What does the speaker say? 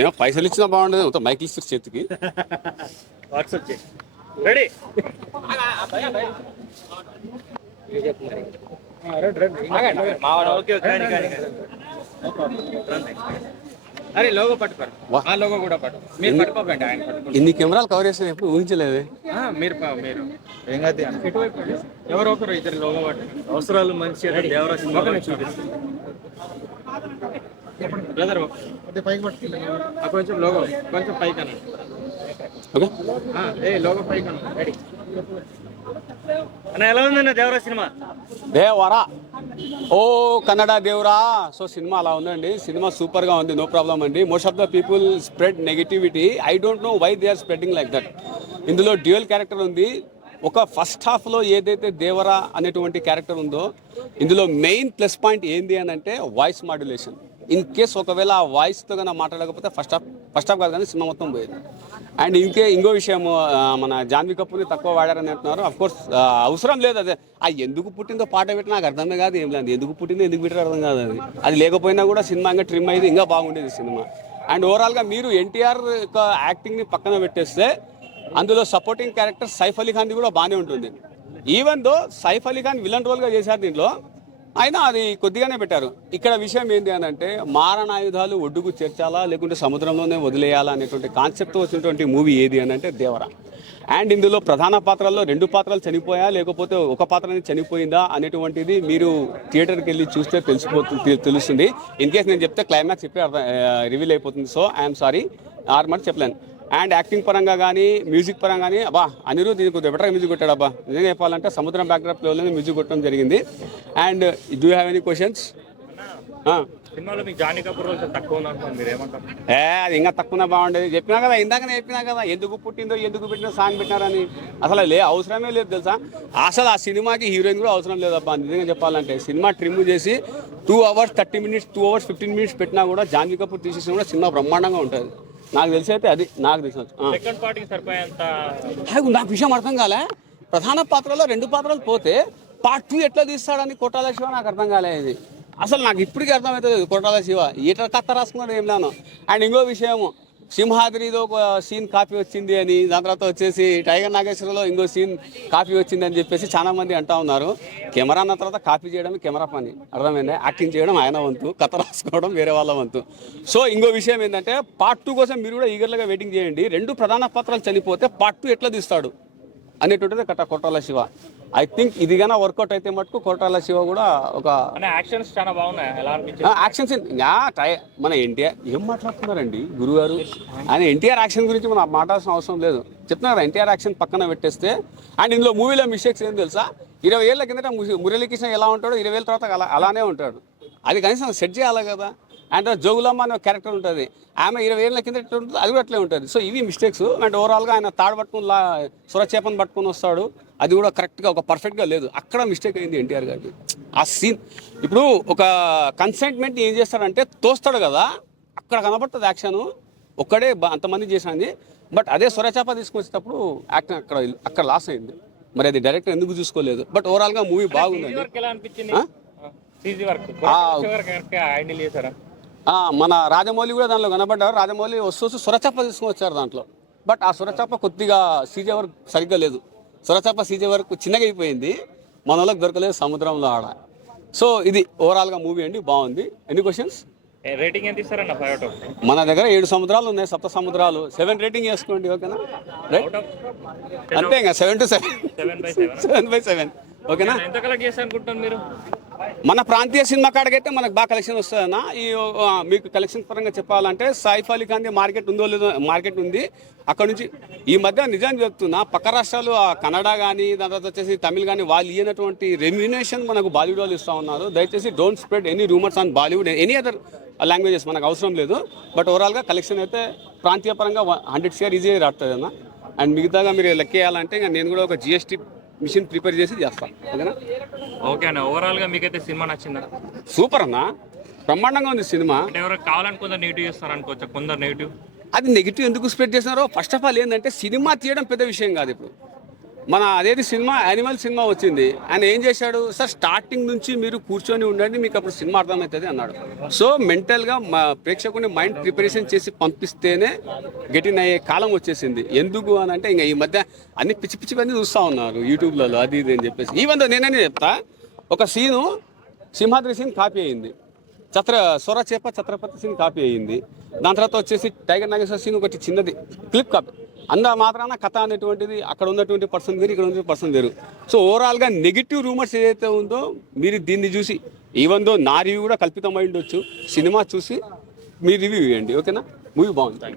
ఏమో పైసలు ఇచ్చినా బాగుండదు, మొత్తం మైక్ ఇస్తారు చేతికి. వాట్సాప్ చేయి. రెడీ. అరే లోగో పట్టుకోరు, ఆ లోగో కూడా పట్టు. మీరు పట్టుకోకండి, ఆయన పట్టుకోండి. ఇన్ని కెమెరాలు కవర్ చేసిన ఎప్పుడు ఊహించలేదు. మీరు మీరు ఏం కాదు, ఎవరో ఒకరు ఇద్దరు లోగో పట్టు. అవసరాలు మంచి దేవరాజు చూపిస్తుంది. బ్రదర్ పైకి పట్టుకుంటే కొంచెం లోగో కొంచెం పైకి అనండి. ఓకే, ఏ లోగో పైకి అన్న. రెడీ అన్న. ఎలా ఉందన్న దేవరా సినిమా? దేవరా ఓ కన్నడ దేవరా. సో సినిమా అలా ఉందండి. సినిమా సూపర్గా ఉంది, నో ప్రాబ్లం అండి. Most of the people spread negativity. I don't know why they are spreading like that. ఇందులో డ్యూయల్ క్యారెక్టర్ ఉంది. ఒక ఫస్ట్ హాఫ్లో ఏదైతే దేవరా అనేటువంటి క్యారెక్టర్ ఉందో, ఇందులో మెయిన్ ప్లస్ పాయింట్ ఏంది అని అంటే వాయిస్ మాడ్యులేషన్. ఇన్ కేస్ ఒకవేళ ఆ వాయిస్తో కన్నా మాట్లాడకపోతే ఫస్ట్ హాఫ్ కాదు కానీ సినిమా మొత్తం పోయేది. అండ్ ఇంకో విషయం, మన జాన్వీ కపూర్ని తక్కువ వాడారని అంటున్నారు. అఫ్కోర్స్ అవసరం లేదు. అదే ఎందుకు పుట్టిందో పాట పెట్టి నాకు అర్థమే కాదు, ఏం లేదు. ఎందుకు పుట్టిందో ఎందుకు పెట్టారో అర్థం కాదు. అది లేకపోయినా కూడా సినిమా ఇంకా ట్రిమ్ అయ్యేది, ఇంకా బాగుండేది సినిమా. అండ్ ఓవరాల్గా మీరు ఎన్టీఆర్ యొక్క యాక్టింగ్ని పక్కన పెట్టేస్తే అందులో సపోర్టింగ్ క్యారెక్టర్ సైఫ్ అలీ ఖాన్ది కూడా బాగానే ఉంటుంది. Even though Saif Ali Khan villain రోల్గా చేశారు దీంట్లో, అయినా అది కొద్దిగానే పెట్టారు. ఇక్కడ విషయం ఏంటి అని అంటే మారణాయుధాలు ఒడ్డుకు చేర్చాలా లేకుంటే సముద్రంలోనే వదిలేయాలా అనేటువంటి కాన్సెప్ట్ వచ్చినటువంటి మూవీ ఏది అని అంటే దేవరా. అండ్ ఇందులో ప్రధాన పాత్రల్లో 2 పాత్రలు చనిపోయా లేకపోతే ఒక పాత్రని చనిపోయిందా అనేటువంటిది మీరు థియేటర్కి వెళ్ళి చూస్తే తెలుస్తుంది. ఇన్ కేస్ నేను చెప్తే క్లైమాక్స్ ఇప్పుడే రివీల్ అయిపోతుంది. సో ఐఎమ్ సారీ, 6 మాట చెప్పలేను. అండ్ యాక్టింగ్ పరంగా కానీ మ్యూజిక్ పరంగా కానీ అబ్బా అనిరుద్ధ్ దీనికి కొద్దిగా బెటర్గా మ్యూజిక్ కొట్టాడు. అబ్బా నిజంగా చెప్పాలంటే సముద్రం బ్యాక్డ్రాప్లోనే మ్యూజిక్ కొట్టడం జరిగింది. And do have any questions? సినిమాలో మీకు జానీ కపూర్ రోల్ తక్కువ ఉందనుకోండి, మీరు ఏమంటారు? అది ఇంకా తక్కువ బాగుండేది. చెప్పినా కదా, ఇందాకనే చెప్పినా కదా, ఎందుకు పుట్టిందో ఎందుకు పెట్టిన సాంగ్ పెట్టినారని. అసలు అవసరమే లేదు తెలుసా. అసలు ఆ సినిమాకి హీరోయిన్ కూడా అవసరం లేదబ్బా నిజంగా చెప్పాలంటే. సినిమా ట్రిమ్ చేసి 2 hours 30 minutes 2 hours 15 minutes పెట్టినా కూడా జాన్వీ కపూర్ తీసేసినా కూడా సినిమా బ్రహ్మాండంగా ఉంటుంది. నాకు తెలిసి అయితే అది నాకు తెలిసి నాకు విషయం అర్థం కాలే. ప్రధాన పాత్రలో 2 పాత్రలు పోతే పార్ట్ 2 ఎట్లా తీస్తాడని కొట్టాల శివ నాకు అర్థం కాలే. ఇది అసలు నాకు ఇప్పటికీ అర్థమవుతుంది. కొట్టాల శివ ఈట కథ రాసుకున్నాడు ఏం లేను. అండ్ ఇంకో విషయము, సింహాద్రిలో ఒక సీన్ కాపీ వచ్చింది అని, దాని తర్వాత వచ్చేసి టైగర్ నాగేశ్వరలో ఇంకో సీన్ కాపీ వచ్చింది అని చెప్పేసి చాలా మంది అంటూ ఉన్నారు. కెమెరా అన్న తర్వాత కాపీ చేయడం కెమెరా పని, అర్థమైంది. యాక్టింగ్ చేయడం ఆయన వంతు, కథ రాసుకోవడం వేరే వాళ్ళ వంతు. సో ఇంకో విషయం ఏంటంటే పార్ట్ 2 కోసం మీరు కూడా ఈగర్లుగా వెయిటింగ్ చేయండి. 2 ప్రధాన పాత్రలు చనిపోతే పార్ట్ 2 ఎట్లా తీస్తాడు అనేటువంటిది కొట్టాల శివ. ఐ థింక్ ఇది కన్నా వర్కౌట్ అయితే మటుకు కొట్టాల శివ కూడా ఒక యాక్షన్స్ చాలా బాగున్నాయి. యాక్షన్ సీన్ మన ఎన్టీఆర్ ఏం మాట్లాడుతున్నారండి గురుగారు. ఆయన ఎన్టీఆర్ యాక్షన్ గురించి మనం మాట్లాడాల్సిన అవసరం లేదు. చెప్తున్నారు ఎన్టీఆర్ యాక్షన్ పక్కన పెట్టేస్తే. అండ్ ఇందులో మూవీలో మిస్టేక్స్ ఏం తెలుసా, 20 ఏళ్ల కిందట మురళీకృష్ణ ఎలా ఉంటాడో 20 ఏళ్ళ తర్వాత అలానే ఉంటాడు. అది కనీసం సెట్ చేయాలి కదా. అండ్ జోగులమ్మ అనే క్యారెక్టర్ ఉంటుంది, ఆమె 20 ఏళ్ళ కింద ఉంటుంది, అది కూడా అట్లే ఉంటుంది. సో ఇవి మిస్టేక్స్. అండ్ ఓవరాల్గా ఆయన తాడు పట్టుకుని సొరచేపను పట్టుకుని వస్తాడు, అది కూడా కరెక్ట్గా ఒక పర్ఫెక్ట్గా లేదు. అక్కడ మిస్టేక్ అయింది ఎన్టీఆర్ గారికి. ఆ సీన్ ఇప్పుడు ఒక కన్సెంట్మెంట్ ఏం చేస్తాడంటే తోస్తాడు కదా, అక్కడ కనబడుతుంది యాక్షన్. ఒక్కడే అంతమంది చేసినది. బట్ అదే సొరచేప తీసుకొచ్చేటప్పుడు యాక్టింగ్ అక్కడ లాస్ అయింది. మరి అది డైరెక్టర్ ఎందుకు చూసుకోలేదు. బట్ ఓవరాల్గా మూవీ బాగుంది. మన రాజమౌళి కూడా దాంట్లో కనబడ్డారు. రాజమౌళి వస్తూ సొరచేప తీసుకుని వచ్చారు దాంట్లో. బట్ ఆ సొరచేప కొద్దిగా సీజే వర్క్ సరిగ్గా లేదు. సొరచేప సీజే వర్క్ చిన్నగా అయిపోయింది, మన వాళ్ళకి దొరకలేదు సముద్రంలో ఆడ. సో ఇది ఓవరాల్గా మూవీ అండి, బాగుంది. ఎన్ని క్వశ్చన్స్? రేటింగ్ ఎంత ఇస్తారన్న? మన దగ్గర 7 సముద్రాలు ఉన్నాయి, 7 సముద్రాలు. 7 రేటింగ్ వేసుకోండి, ఓకేనా? రైట్, అంతే ఇంకా 7 to 7 7/7 ఓకేనా? ఎంత కలెక్ట్ చేస్తారు అనుకుంటున్నారు మీరు? మన ప్రాంతీయ సినిమా కాడికైతే మనకు బాగా కలెక్షన్ వస్తుందన్న. మీకు కలెక్షన్ పరంగా చెప్పాలంటే సైఫ్ అలీ ఖాన్ మార్కెట్ ఉందో లేదో, మార్కెట్ ఉంది. అక్కడ నుంచి ఈ మధ్య నిజాన్ని చెప్తున్నా, పక్క రాష్ట్రాలు కన్నడ కానీ దాని తర్వాత వచ్చేసి తమిళ్ కానీ వాళ్ళు ఇయ్యనటువంటి రెమ్యునేషన్ మనకు బాలీవుడ్ వాళ్ళు ఇస్తూ ఉన్నారు. దయచేసి don't spread any rumours on Bollywood, any other languages, మనకు అవసరం లేదు. బట్ ఓవరాల్గా కలెక్షన్ అయితే ప్రాంతీయ పరంగా 100 crore ఈజీగా రాస్తుంది అన్న. అండ్ మిగతాగా మీరు లెక్క వేయాలంటే ఇంకా నేను కూడా ఒక జిఎస్టీ మిషన్ ప్రిపేర్ చేసి చేస్తాను, ఓకేనా? ఓకే అన్న, ఓవరాల్గా మీకైతే సినిమా నచ్చిందా? సూపర్ అన్న, బ్రహ్మాండంగా ఉంది సినిమా. ఎవరు కావాలని కొందరు నెగిటివ్ చేస్తారు అనుకోవచ్చు, కొందరు నెగిటివ్. అది నెగిటివ్ ఎందుకు స్ప్రెడ్ చేస్తున్నారో, ఫస్ట్ ఆఫ్ ఆల్ ఏంటంటే సినిమా తీయడం పెద్ద విషయం కాదు. ఇప్పుడు మన అదేది సినిమా యానిమల్ సినిమా వచ్చింది, ఆయన ఏం చేశాడు సార్, స్టార్టింగ్ నుంచి మీరు కూర్చొని ఉండండి మీకు అప్పుడు సినిమా అర్థమవుతుంది అన్నాడు. సో మెంటల్గా మా ప్రేక్షకుని మైండ్ ప్రిపరేషన్ చేసి పంపిస్తేనే గెటిన్ అయ్యే కాలం వచ్చేసింది. ఎందుకు అని అంటే ఇంకా ఈ మధ్య అన్ని పిచ్చి పిచ్చివన్నీ చూస్తూ ఉన్నారు యూట్యూబ్లలో అది ఇది అని చెప్పేసి. ఈవెన్ నేననే చెప్తా, ఒక సీను సింహాద్రి సీన్ కాపీ అయింది, సొర చేప ఛత్రపతి సీన్ కాపీ అయ్యింది, దాని తర్వాత వచ్చేసి టైగర్ నాగేశ్వర సీన్ ఒకటి చిన్నది క్లిప్ కాపీ. అందా మాత్రాన కథ అనేటువంటిది అక్కడ ఉన్నటువంటి పర్సన్ వేరు, ఇక్కడ ఉన్నటువంటి పర్సన్ వేరు. సో ఓవరాల్గా నెగిటివ్ రూమర్స్ ఏదైతే ఉందో మీరు దీన్ని చూసి, ఈవెన్ దో నా రివ్యూ కూడా కల్పితం అయి ఉండొచ్చు, సినిమా చూసి మీరు రివ్యూ ఇవ్వండి, ఓకేనా? మూవీ బాగుంది.